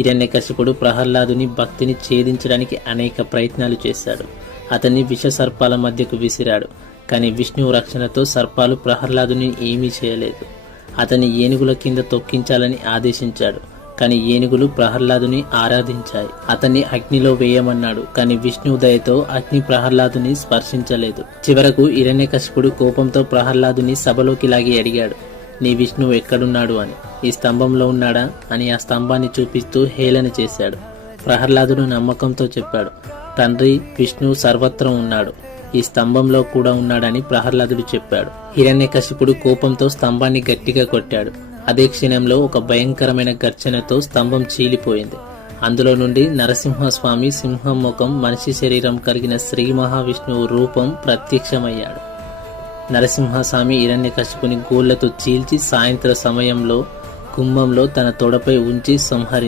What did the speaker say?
హిరణ్యకశిపుడు ప్రహ్లాదుని భక్తిని ఛేదించడానికి అనేక ప్రయత్నాలు చేశాడు. అతన్ని విష సర్పాల మధ్యకు విసిరాడు. కానీ విష్ణువు రక్షణతో సర్పాలు ప్రహ్లాదుని ఏమీ చేయలేదు. అతన్ని ఏనుగుల కింద తొక్కించాలని ఆదేశించాడు. కానీ ఏనుగులు ప్రహ్లాదుని ఆరాధించాయి. అతన్ని అగ్నిలో వేయమన్నాడు. కానీ విష్ణువు దయతో అగ్ని ప్రహ్లాదుని స్పర్శించలేదు. చివరకు హిరణ్యకశిపుడు కోపంతో ప్రహ్లాదుని సభలోకి లాగి అడిగాడు, నీ విష్ణువు ఎక్కడున్నాడు అని. ఈ స్తంభంలో ఉన్నాడా అని ఆ స్తంభాన్ని చూపిస్తూ హేళన చేశాడు. ప్రహ్లాదుడు నమ్మకంతో చెప్పాడు, తండ్రి, విష్ణువు సర్వత్రం ఉన్నాడు, ఈ స్తంభంలో కూడా ఉన్నాడని ప్రహ్లాదుడు చెప్పాడు. హిరణ్యకశిపుడు కోపంతో స్తంభాన్ని గట్టిగా కొట్టాడు. అదే క్షణంలో ఒక భయంకరమైన గర్జనతో స్తంభం చీలిపోయింది. అందులో నుండి నరసింహస్వామి సింహం ముఖం, మనిషి శరీరం కలిగిన శ్రీ మహావిష్ణువు రూపం ప్రత్యక్షమయ్యాడు. నరసింహస్వామి హిరణ్యకశిపుని గోళ్లతో చీల్చి సాయంత్ర సమయంలో కుంభంలో తన తొడపై ఉంచి సంహరించాడు.